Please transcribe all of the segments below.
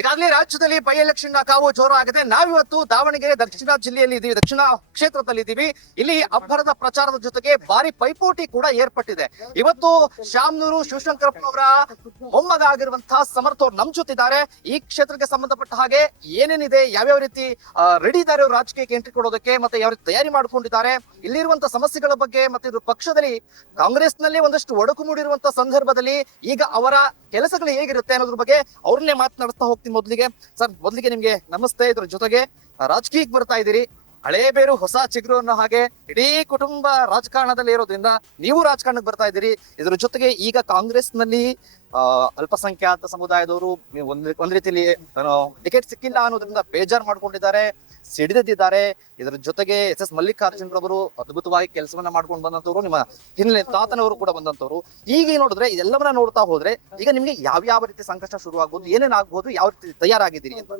ಈಗಾಗಲೇ ರಾಜ್ಯದಲ್ಲಿ by election ಕಾವು ಜೋರು ಆಗಿದೆ. ನಾವಿವತ್ತು ದಾವಣಗೆರೆ ದಕ್ಷಿಣ ಜಿಲ್ಲೆಯಲ್ಲಿ ಇದ್ದೀವಿ, ದಕ್ಷಿಣ ಕ್ಷೇತ್ರದಲ್ಲಿ ಇದ್ದೀವಿ. ಇಲ್ಲಿ ಅಬ್ಬರದ ಪ್ರಚಾರದ ಜೊತೆಗೆ ಭಾರಿ ಪೈಪೋಟಿ ಕೂಡ ಏರ್ಪಟ್ಟಿದೆ. ಇವತ್ತು ಶಾಮನೂರು ಶಿವಶಂಕರಪ್ಪನವರ ಮೊಮ್ಮಗ ಆಗಿರುವಂತಹ ಸಮರ್ಥ ಅವ್ರು ನಮ್ ಜೊತಿದ್ದಾರೆ. ಈ ಕ್ಷೇತ್ರಕ್ಕೆ ಸಂಬಂಧಪಟ್ಟ ಹಾಗೆ ಏನೇನಿದೆ, ಯಾವ್ಯಾವ ರೀತಿ ರೆಡಿ ಇದ್ದಾರೆ ಅವರು ರಾಜಕೀಯಕ್ಕೆ ಎಂಟ್ರಿ ಕೊಡೋದಕ್ಕೆ, ಮತ್ತೆ ಯಾವ ರೀತಿ ತಯಾರಿ ಮಾಡ್ಕೊಂಡಿದ್ದಾರೆ, ಇಲ್ಲಿರುವಂತಹ ಸಮಸ್ಯೆಗಳ ಬಗ್ಗೆ, ಮತ್ತೆ ಇದು ಪಕ್ಷದಲ್ಲಿ ಕಾಂಗ್ರೆಸ್ ನಲ್ಲಿ ಒಂದಷ್ಟು ಒಡಕು ಮೂಡಿರುವಂತಹ ಸಂದರ್ಭದಲ್ಲಿ ಈಗ ಅವರ ಕೆಲಸಗಳು ಹೇಗಿರುತ್ತೆ ಅನ್ನೋದ್ರ ಬಗ್ಗೆ ಅವ್ರನ್ನೇ ಮಾತನಾಡಿಸ್ತಾ ಹೋಗ್ತೀನಿ. ಮೊದಲಿಗೆ ನಿಮ್ಗೆ ನಮಸ್ತೆ. ಇದ್ರ ಜೊತೆಗೆ ರಾಜಕೀಯಕ್ಕೆ ಬರ್ತಾ ಇದ್ದೀರಿ, ಹಳೇ ಬೇರು ಹೊಸ ಚಿಗುರು ಅನ್ನೋ ಹಾಗೆ ಇಡೀ ಕುಟುಂಬ ರಾಜಕಾರಣದಲ್ಲಿ ಇರೋದ್ರಿಂದ ನೀವು ರಾಜಕಾರಣಕ್ಕೆ ಬರ್ತಾ ಇದ್ದೀರಿ. ಇದ್ರ ಜೊತೆಗೆ ಈಗ ಕಾಂಗ್ರೆಸ್ ನಲ್ಲಿ ಅಲ್ಪಸಂಖ್ಯಾತ ಸಮುದಾಯದವರು ಒಂದ್ ರೀತಿಯಲ್ಲಿ ಟಿಕೆಟ್ ಸಿಕ್ಕಿಲ್ಲ ಅನ್ನೋದ್ರಿಂದ ಬೇಜಾರ್ ಮಾಡ್ಕೊಂಡಿದ್ದಾರೆ, ಸಿಡಿದಿದ್ದಾರೆ. ಇದರ ಜೊತೆಗೆ ಎಸ್ ಮಲ್ಲಿಕಾರ್ಜುನ್ ರವರು ಅದ್ಭುತವಾಗಿ ಕೆಲಸವನ್ನ ಮಾಡ್ಕೊಂಡು ಬಂದಂತವ್ರು, ನಿಮ್ಮ ಹಿನ್ನೆಲೆ ತಾತನವರು ಕೂಡ ಬಂದಂತವ್ರು. ಈಗ ನೋಡಿದ್ರೆ ಇದೆಲ್ಲವನ್ನ ನೋಡ್ತಾ ಹೋದ್ರೆ ಈಗ ನಿಮ್ಗೆ ಯಾವ ರೀತಿ ಸಂಕಷ್ಟ ಶುರು ಆಗ್ಬೋದು, ಏನೇನ್ ಆಗ್ಬೋದು, ಯಾವ ರೀತಿ ತಯಾರಾಗಿದ್ದೀರಿ ಅಂತ?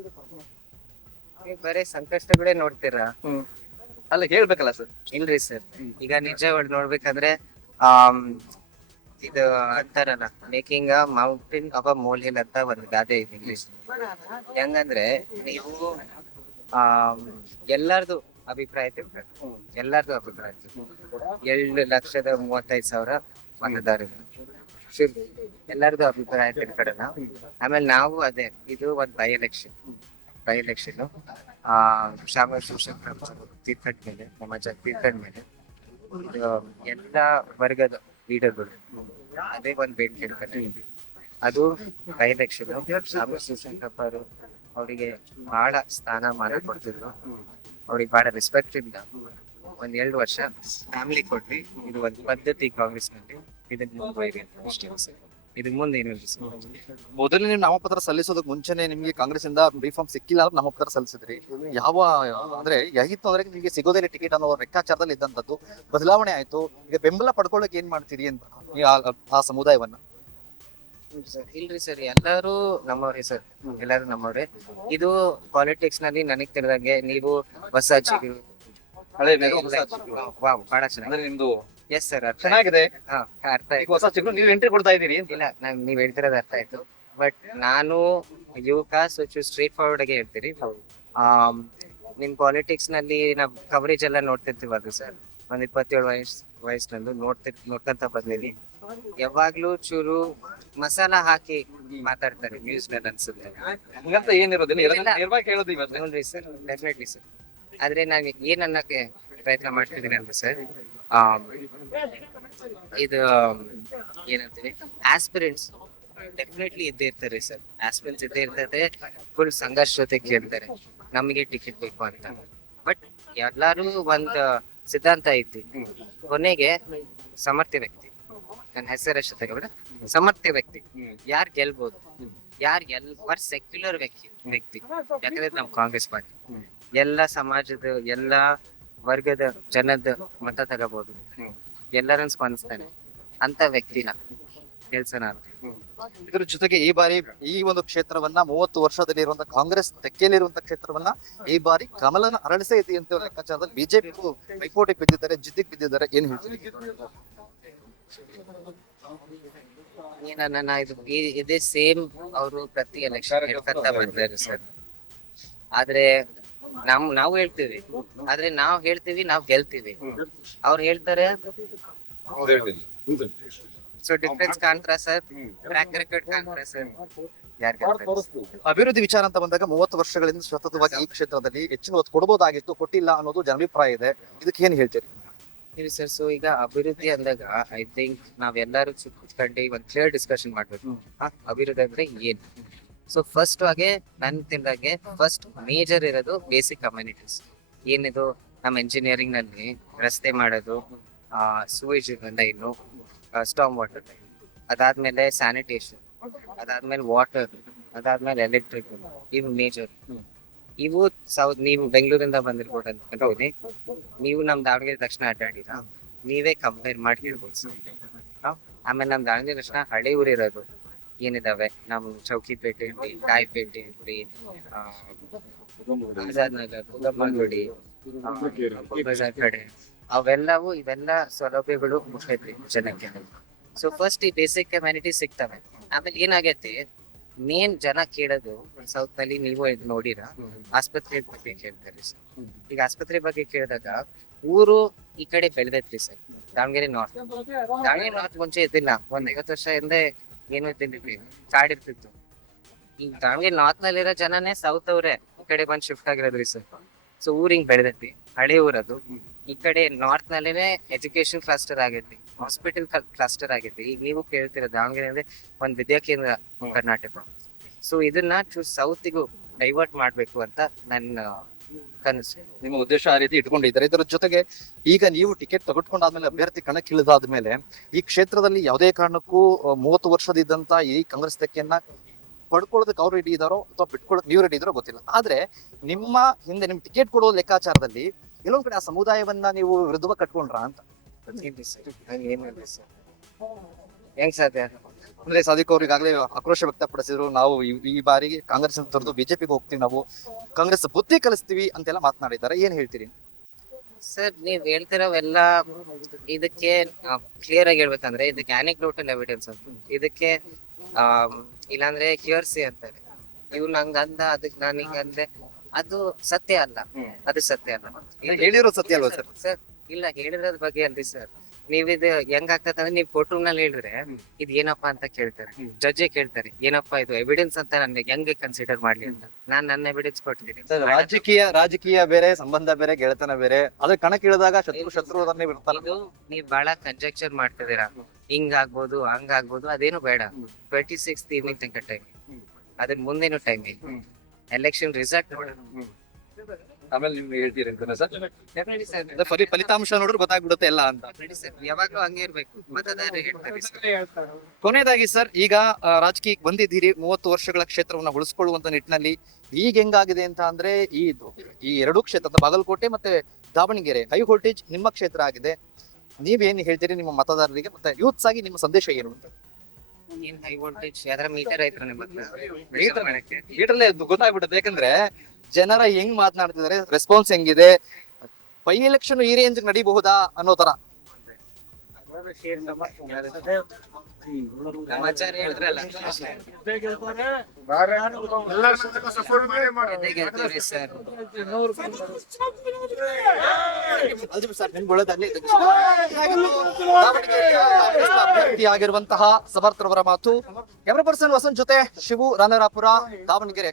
ಬರೀ ಸಂಕಷ್ಟಗಳೇ ನೋಡ್ತೀರಾ? ಅಲ್ಲ ಹೇಳ್ಬೇಕಲ್ಲ ಸರ್. ಇಲ್ರಿ ಸರ್, ಈಗ ನಿಜ ನೋಡ್ಬೇಕಾದ್ರೆ ಇದು ಅಂತಾರಲ್ಲ, making a mountain of a mole hill ಅಂತ ಒಂದು ಗಾದೆ ಇದೆ ಇಂಗ್ಲಿಷ್. ಹೆಂಗಂದ್ರೆ ನೀವು ಎಲ್ಲಾರ್ದು ಅಭಿಪ್ರಾಯ ತಿಳ್ಬೇಕು, ಎಲ್ಲಾರ್ದು ಅಭಿಪ್ರಾಯ 2,35,000 ಮತದಾರರು, ಎಲ್ಲಾರ್ದು ಅಭಿಪ್ರಾಯ ತಿಳ್ಕೊಳ್ಳೋಣ. ಆಮೇಲೆ ನಾವು ಅದೇ, ಇದು ಒಂದು ಬೈ ಎಲೆಕ್ಷನ್ ಶಾಮನೂರು ಶಿವಶಂಕರಪ್ಪ ತೀರ್ಕೊಂಡ ಮೇಲೆ, ನಮ್ಮ ಅಜ್ಜ ತೀರ್ಕೊಂಡ ಮೇಲೆ ಎಲ್ಲ ವರ್ಗದ ಲೀಡರ್ಗಳು ಅದೇ ಒಂದು ಬೇಡಿಕೆ ಇಡ್ತಾರೆ. ಅದು ಬೈ ಎಲೆಕ್ಷನ್. ಶಾಮನೂರು ಶಿವಶಂಕರಪ್ಪ ಅವರು ಅವರಿಗೆ ಬಹಳ ಸ್ಥಾನಮಾನ ಕೊಡ್ತಿದ್ರು, ಅವ್ರಿಗೆ ಬಹಳ ರೆಸ್ಪೆಕ್ಟ್ ಇಂದ 1-2 ವರ್ಷ ಫ್ಯಾಮಿಲಿ ಕೊಟ್ರಿ. ಇದು ಒಂದು ಪದ್ಧತಿ ಕಾಂಗ್ರೆಸ್ ನಲ್ಲಿ. ಇದನ್ನ ಮುಂದುವರಿ ಇದಕ್ ಮುಂದೆ ಏನು ಮೊದಲೇ ನೀವು ನಾಮಪತ್ರ ಸಲ್ಲಿಸೋದಕ್ಕೆ ಮುಂಚೆನೆ ನಿಮ್ಗೆ ಕಾಂಗ್ರೆಸ್ ಇಂದ ಬಿ.ಫಾರ್ಮ್ ಸಿಕ್ಕಿಲ್ಲ ಅಂದ್ರೆ ನಾಮಪತ್ರ ಸಲ್ಲಿಸಿದ್ರಿ. ಯಾವ ಅಂದ್ರೆ ಹೇಗಿತ್ತು ಅಂದ್ರೆ ನಿಮ್ಗೆ ಸಿಗೋದೇ ಟಿಕೆಟ್ ಅನ್ನೋ ಲೆಕ್ಕಾಚಾರದಲ್ಲಿ ಇದ್ದಂತದ್ದು ಬದಲಾವಣೆ ಆಯ್ತು. ಈಗ ಬೆಂಬಲ ಪಡ್ಕೊಳ್ಳೋಕೆ ಏನ್ ಮಾಡ್ತೀರಿ ಅಂತ ಆ ಸಮುದಾಯವನ್ನ? ಇಲ್ರಿ ಸರ್, ಎಲ್ಲರೂ ನಮ್ಮವ್ರೆ ಸರ್, ಎಲ್ಲರೂ ನಮ್ಮವ್ರೆ. ಇದು ಪಾಲಿಟಿಕ್ಸ್ ನಲ್ಲಿ ನನಗ್ ತಿಳಿದಂಗೆ ನೀವು ಹೊಸ ಚಿಗುರು, ವಾವ್ ಬಹಳ ಚೆನ್ನಾಗಿ ನಿಮ್ದು ಎಸ್ ಸರ್ ಚೆನ್ನಾಗಿದೆ. ಅರ್ಥ ಆಯ್ತು. ಹೊಸ ಚಿಗುರು ನೀವು ಎಂಟ್ರಿ ಕೊಡ್ತಾ ಇದೀರಿ. ಇಲ್ಲ, ನೀವ್ ಹೇಳ್ತಿರೋದು ಅರ್ಥ ಆಯ್ತು. ಬಟ್ ನಾನು ಯುವಕ ಸ್ಟ್ರೇಟ್ ಫಾರ್ವರ್ಡ್ ಆಗಿ ಹೇಳ್ತೀರಿ. ನಿಮ್ ಪಾಲಿಟಿಕ್ಸ್ ನಲ್ಲಿ ನಾವ್ ಕವರೇಜ್ ಎಲ್ಲ ನೋಡ್ತಿರ್ತೀವಲ್ಲ ಸರ್, ಒಂದ್ 27 ವಯಸ್ಸಿನಲ್ಲೂ ನೋಡ್ಕೊಂತ ಬಂದಿನಿ. ಯಾವಾಗ್ಲೂ ಚೂರು ಮಸಾಲ ಹಾಕಿ ಮಾತಾಡ್ತಾರೆ ನ್ಯೂಸ್ ನಲ್ಲಿ ಅನ್ಸುತ್ತೆ. ಹಂಗಂತ ಏನಿರೋದಿಲ್ಲ, ಹೇಳೋದು ಇವತ್ತು. ನೋಡ್ರಿ ಸರ್, ಡೆಫಿನೆಟ್ಲಿ ಸರ್. ಆದ್ರೆ ನಾನು ಏನ್ ಅನ್ನಕ್ಕೆ ಪ್ರಯತ್ನ ಮಾಡ್ತಿದ್ದೀನಿ ಅಂದ್ರೆ ಸರ್, ಇದು ಏನಂತೀವಿ, ಆಸ್ಪಿರೆಂಟ್ಸ್ ಡೆಫಿನೆಟ್ಲಿ ಇದ್ದೇ ಇರ್ತಾರೆ ಸರ್. ಆಸ್ಪಿರೆಂಟ್ಸ್ ಇದ್ದೇ ಇರ್ತದೆ, ಫುಲ್ ಸಂಘರ್ಷ ಜೊತೆ ಕೇಳ್ತಾರೆ ನಮಗೆ ಟಿಕೆಟ್ ಬೇಕು ಅಂತ. ಬಟ್ ಎಲ್ಲಾರು ಒಂದ್ ಸಿದ್ಧಾಂತ ಐತಿ, ಕೊನೆಗೆ ಸಮರ್ಥ್ಯ ವ್ಯಕ್ತಿ, ನನ್ನ ಹೆಸರಷ್ಟು ತಗೊಳ್ಳ, ಸಮರ್ಥ್ಯ ವ್ಯಕ್ತಿ ಯಾರು ಗೆಲ್ಬೋದು, ಯಾರು ಸೆಕ್ಯುಲರ್ ವ್ಯಕ್ತಿ. ಯಾಕಂದ್ರೆ ನಮ್ ಕಾಂಗ್ರೆಸ್ ಪಾರ್ಟಿ ಎಲ್ಲ ಸಮಾಜದ ಎಲ್ಲ ವರ್ಗದ ಜನದ ಮತ ತಗೋಬಹುದು, ಎಲ್ಲರನ್ನು ಸ್ಪಂದಿಸ್ತಾನೆ ಅಂತ ವ್ಯಕ್ತಿನ ಕೆಲ್ಸನ. ಇದ್ರ ಜೊತೆಗೆ ಈ ಬಾರಿ ಈ ಒಂದು ಕ್ಷೇತ್ರವನ್ನ 30 ವರ್ಷದಲ್ಲಿ ಇರುವಂತಹ ಕಾಂಗ್ರೆಸ್ ತೆಕ್ಕೆಯಲ್ಲಿರುವಂತಹ ಕ್ಷೇತ್ರವನ್ನ ಈ ಬಾರಿ ಕಮಲನ ಅರಳಿಸೇ ಇದೆ ಅಂತ ಲೆಕ್ಕಾಚಾರದಲ್ಲಿ ಬಿಜೆಪಿ ಪೈಪೋಟಿ ಬಿದ್ದಿದ್ದಾರೆ, ಜಿದ್ದಿಗೆ ಬಿದ್ದಿದ್ದಾರೆ. ಏನ್ ಹೇಳ್ತೀವಿ? ಇದೇ ಸೇಮ್ ಅವರು ಪ್ರತಿ ಎಲೆಕ್ಷನ್ ಹೇಳ್ಕೊಂತ ಬಂದಿದ್ದಾರೆ ಸರ್. ಆದ್ರೆ ನಾವು ಹೇಳ್ತೀವಿ, ನಾವ್ ಗೆಲ್ತೀವಿ. ಅವ್ರು ಹೇಳ್ತಾರೆ. ಸೊ ಡಿಫ್ರೆನ್ಸ್ ಕಾಣ್ತಾರ ಸರ್, ಟ್ರ್ಯಾಕ್ ರೆಕಾರ್ಡ್ ಕಾಣ್ತಾರ ಸರ್. ಅಭಿವೃದ್ಧಿ ವಿಚಾರ ಅಂತ ಬಂದಾಗ 30 ವರ್ಷಗಳಿಂದ ಸತತವಾಗಿ ಈ ಕ್ಷೇತ್ರದಲ್ಲಿ ಹೆಚ್ಚಿನ ಒತ್ತು ಕೊಡಬಹುದಾಗಿತ್ತು, ಕೊಟ್ಟಿಲ್ಲ ಅನ್ನೋದು ಜನಾಭಿಪ್ರಾಯ ಇದೆ. ಇದಕ್ಕೆ ಏನ್ ಹೇಳ್ತೀರಿ? ಹೇಳಿ ಸರ್. ಸೊ ಈಗ ಅಭಿವೃದ್ಧಿ ಅಂದಾಗ ಐ ಥಿಂಕ್ ನಾವೆಲ್ಲರೂ ಕುತ್ಕೊಂಡು ಒಂದು ಕ್ಲಿಯರ್ ಡಿಸ್ಕಷನ್ ಮಾಡ್ಬೇಕು. ಅಭಿವೃದ್ಧಿ ಅಂದ್ರೆ ಏನು? ಸೊ ಫಸ್ಟ್ ಆಗಿ ನನ್ ತಿಂದಾಗೆ ಫಸ್ಟ್ ಮೇಜರ್ ಇರೋದು ಬೇಸಿಕ್ ಕಮ್ಯುನಿಟೀಸ್. ಏನಿದು ನಮ್ಮ ಎಂಜಿನಿಯರಿಂಗ್ ನಲ್ಲಿ ರಸ್ತೆ ಮಾಡೋದು, ಸೂವೇಜ್ ಲೈನು, ಸ್ಟಾಮ್ ವಾಟರ್, ಅದಾದ್ಮೇಲೆ ಸ್ಯಾನಿಟೇಷನ್, ಅದಾದ್ಮೇಲೆ ವಾಟರ್, ಅದಾದ್ಮೇಲೆ ಎಲೆಕ್ಟ್ರಿಕ್. ಇವು ಮೇಜರ್. ಇವು ನೀವು ಬೆಂಗಳೂರಿಂದ ಬಂದಿರ್ಬೋದು ಅನ್ಕೊಂಡ್ರಿ, ನೀವು ನಮ್ ದಾವಣಗೆರೆ ತಕ್ಷಣ ಅಡ್ಡಾಡಿರ, ನೀವೇ ಕಂಪೇರ್ ಮಾಡಿ ಹೇಳ್ಬೋದು. ಆಮೇಲೆ ನಮ್ ದಾವಣಗೆರೆ ತಕ್ಷಣ ಹಳೆ ಊರಿರೋದು ಏನಿದಾವೆ, ನಮ್ ಚೌಕಿಪೇಟೆ ಇರ್ಲಿ, ಕಾಯಿಪೇಟೆ ಇರ್ಲಿ, ಆಜಾದ್ ನಗರ್, ಗುಡಿ, ಬಜಾರ್ ಕಡೆ, ಇವೆಲ್ಲ ಸೌಲಭ್ಯಗಳು ಮುಖ್ಯತ್ರಿ ಜನಕ್ಕೆ. ಸೊ ಫಸ್ಟ್ ಈ ಬೇಸಿಕ್ ಕಮ್ಯುನಿಟಿ ಸಿಗ್ತವೆ. ಆಮೇಲೆ ಏನಾಗೈತಿ, ಮೇನ್ ಜನ ಕೇಳೋದು ಸೌತ್ ನಲ್ಲಿ ನೀವು ಇದ್ ನೋಡಿರ ಆಸ್ಪತ್ರೆ ಬಗ್ಗೆ ಕೇಳ್ತಾರೆ ಸರ್. ಈಗ ಆಸ್ಪತ್ರೆ ಬಗ್ಗೆ ಕೇಳಿದಾಗ ಊರು ಈ ಕಡೆ ಬೆಳೆದೈತ್ರಿ sir, Davanagere north. Davanagere north ಮುಂಚೆ ಇದ್ದಿಲ್ಲ, ಒಂದ್ 50 ವರ್ಷ ಹಿಂದೆ ಏನು ಇದ್ದಿಲ್ಲ, ಕಾಡಿರ್ತಿತ್ತು. ಈಗ ದಾವಣಗೆರೆ ನಾರ್ತ್ ನಲ್ಲಿರೋ ಜನನೇ ಸೌತ್ ಅವ್ರೆ ಈ ಕಡೆ ಬಂದ್ ಶಿಫ್ಟ್ ಆಗಿರೋದ್ರಿ ಸರ್. ಸೊ ಊರ್ ಹಿಂಗ್ ಬೆಳೆದೈತಿ, ಹಳೆ ಊರದು. ಈ ಕಡೆ ನಾರ್ತ್ ನಲ್ಲಿನೇ ಎಜುಕೇಶನ್ ಕ್ಲಸ್ಟರ್ ಆಗೈತಿ, ಹಾಸ್ಪಿಟಲ್ ಕ್ಲಸ್ಟರ್ ಆಗೈತಿ. ಈಗ ನೀವು ಕೇಳ್ತೀರ ದಾವಣಗೆರೆ ಅಂದ್ರೆ ಒಂದ್ ವಿದ್ಯಾ ಕೇಂದ್ರ ಕರ್ನಾಟಕ. ಸೊ ಇದನ್ನ ಸೌತ್ಗೂ ಡೈವರ್ಟ್ ಮಾಡ್ಬೇಕು ಅಂತ ನನ್ನ ಕನಸು. ನಿಮ್ಮ ಉದ್ದೇಶ ಆ ರೀತಿ ಇಟ್ಕೊಂಡಿದ್ದಾರೆ. ಇದರ ಜೊತೆಗೆ ಈಗ ನೀವು ಟಿಕೆಟ್ ತೆಗೆದುಕೊಂಡಾದ್ಮೇಲೆ ಅಭ್ಯರ್ಥಿ ಕಣಕ್ಕಿಳಿದಾದ್ಮೇಲೆ ಈ ಕ್ಷೇತ್ರದಲ್ಲಿ ಯಾವುದೇ ಕಾರಣಕ್ಕೂ 30 ವರ್ಷದಿದ್ದಂತ ಈ ಕಾಂಗ್ರೆಸ್ ತೆಕ್ಕೆಯನ್ನ ಪಡ್ಕೊಳ್ಳೋದಕ್ಕೆ ಅವ್ರು ರೆಡಿ ಇದಾರೋ ಅಥವಾ ಬಿಟ್ಕೊಳ್ಳೋಕೆ ನೀವು ರೆಡಿ ಇದಾರೋ ಗೊತ್ತಿಲ್ಲ. ಆದ್ರೆ ನಿಮ್ಮ ಹಿಂದೆ ನಿಮ್ ಟಿಕೆಟ್ ಕೊಡೋ ಲೆಕ್ಕಾಚಾರದಲ್ಲಿ ಎಲ್ಲೊಂದ್ ಕಡೆ ಆ ಸಮುದಾಯವನ್ನ ನೀವು ವಿರುದ್ಧವಾಗಿ ಕಟ್ಕೊಂಡ್ರ ಅಂತ. ಹೆಂಗ್ ಸಾಧ್ಯ? ಅಂದ್ರೆ ಸಾದಿಕ್ ಅವ್ರು ಈಗಾಗಲೇ ಆಕ್ರೋಶ ವ್ಯಕ್ತಪಡಿಸಿದ್ರು, ನಾವು ಈ ಬಾರಿ ಕಾಂಗ್ರೆಸ್ ಅಂತ ತೊರೆದು ಬಿಜೆಪಿಗೆ ಹೋಗ್ತೀವಿ, ನಾವು ಕಾಂಗ್ರೆಸ್ ಬುದ್ಧಿ ಕಲಿಸ್ತೀವಿ ಅಂತೆಲ್ಲ ಮಾತನಾಡಿದ್ದಾರೆ. ಏನ್ ಹೇಳ್ತೀರಿ ಸರ್? ನೀವ್ ಹೇಳ್ತಿರೋವೆಲ್ಲ ಇದಕ್ಕೆ ಕ್ಲಿಯರ್ ಆಗಿ ಹೇಳ್ಬೇಕಂದ್ರೆ ಇದಕ್ಕೆ ಆನೆಕ್ಡೋಟಲ್ ಎವಿಡೆನ್ಸ್ ಅಂತ, ಇದಕ್ಕೆ ಇಲ್ಲಾಂದ್ರೆ ಕ್ಯೂರ್ಸಿ ಅಂತಾರೆ. ಇವ್ನು ಹಂಗಂದ ಅದಕ್ಕೆ ನಾನು ಹಿಂಗಂದ್ರೆ ಅದು ಸತ್ಯ ಅಲ್ಲ, ಅದು ಸತ್ಯ ಅಲ್ಲ. ಹೇಳಿರೋ ಸತ್ಯ ಅಲ್ವಾ ಸರ್? ಸರ್ ಇಲ್ಲ, ಹೇಳಿರೋದ್ ಬಗ್ಗೆ ಅಲ್ರಿ ಸರ್. ನೀವ್ ಇದು ಹೆಂಗ್ ಆಗ್ತದಂದ್ರೆ ನೀವ್ ಕೋರ್ಟ್ ರೂಮ್ ನಲ್ಲಿ ಹೇಳಿದ್ರೆ ಇದು ಏನಪ್ಪಾ ಅಂತ ಕೇಳ್ತಾರೆ, ಜಡ್ಜೆ ಕೇಳ್ತಾರೆ ಏನಪ್ಪಾ ಇದು ಎವಿಡೆನ್ಸ್ ಅಂತ ನನ್ಗೆ ಹೆಂಗೆ ಕನ್ಸಿಡರ್ ಮಾಡ್ಲಿ ಅಂತ. ನಾನ್ ನನ್ನ ಎವಿಡೆನ್ಸ್ ಕೊಟ್ಟಿದ್ದೀನಿ. ರಾಜಕೀಯ ಬೇರೆ, ಸಂಬಂಧ ಬೇರೆ, ಗೆಳೆತನ ಬೇರೆ. ಅದ್ರ ಕಣಕ್ಕಿಳಿದಾಗ ಶತ್ರು ಇದು ನೀವ್ ಬಹಳ ಕಂಜೆಕ್ಚರ್ ಮಾಡ್ತಿದ್ದೀರಾ, ಹಿಂಗ್ ಆಗ್ಬೋದು ಹಂಗಾಗ್ಬೋದು, ಅದೇನು ಬೇಡ. 26th ಈವ್ನಿಂಗ್ ತನಕ ಟೈಮ್, ಅದ್ರ ಮುಂದೇನು ಟೈಮ್ ಇಲ್ಲ. ಎಲೆಕ್ಷನ್ ರಿಸಲ್ಟ್ ಆಮೇಲೆ ನೀವು ಹೇಳ್ತೀರಿ ಸರ್. ಫಲಿತಾಂಶ ನೋಡ್ರೆ ಗೊತ್ತಾಗ್ಬಿಡುತ್ತೆ ಎಲ್ಲ ಅಂತ. ಯಾವಾಗ್ಲೂ ಹಂಗೆ ಇರ್ಬೇಕು, ಮತದಾರರು ಹೇಳ್ತಾರೆ ಸರ್. ಕೊನೆಯದಾಗಿ ಸರ್, ಈಗ ರಾಜಕೀಯಕ್ಕೆ ಬಂದಿದ್ದೀರಿ, 30 ವರ್ಷಗಳ ಕ್ಷೇತ್ರವನ್ನ ಉಳಿಸ್ಕೊಳ್ಳುವಂತ ನಿಟ್ಟಿನಲ್ಲಿ ಈಗ ಹೆಂಗಾಗಿದೆ ಅಂತ ಅಂದ್ರೆ ಈ ಎರಡೂ ಕ್ಷೇತ್ರದ ಬಾಗಲಕೋಟೆ ಮತ್ತೆ ದಾವಣಗೆರೆ ಹೈ ವೋಲ್ಟೇಜ್ ನಿಮ್ಮ ಕ್ಷೇತ್ರ ಆಗಿದೆ. ನೀವೇನ್ ಹೇಳ್ತೀರಿ ನಿಮ್ಮ ಮತದಾರರಿಗೆ, ಮತ್ತೆ ಯೂತ್ಸ್ ಆಗಿ ನಿಮ್ಮ ಸಂದೇಶ ಏನು ಅಂತ? ಏನ್ ಹೈ ವೋಲ್ಟೇಜ್ ಯಾವ್ದಾರ ಮೀಟರ್ ಐತ್ರ ನಿಮ್ಮ ಲೀಟರ್ಲೇ ಗೊತ್ತಾಗ್ಬಿಡುತ್ತೆ, ಯಾಕಂದ್ರೆ ಜನರ ಹೆಂಗ್ ಮಾತನಾಡ್ತಿದ್ದಾರೆ, ರೆಸ್ಪಾನ್ಸ್ ಹೆಂಗಿದೆ, ಬೈ ಎಲೆಕ್ಷನ್ ಈ ರೇಂಜ್ ನಡಿಬಹುದಾ ಅನ್ನೋ ತರ. ಸಮಾಚಾರ ಹೇಳಿದ್ರಲ್ಲ ಆಗಿರುವಂತಹ ಸಮರ್ಥರವರ ಮಾತು. ಕ್ಯಾಮರಾ ಪರ್ಸನ್ ವಸಂತ್ ಜೊತೆ ಶಿವು ರಾನರಾಪುರ, ದಾವಣಗೆರೆ.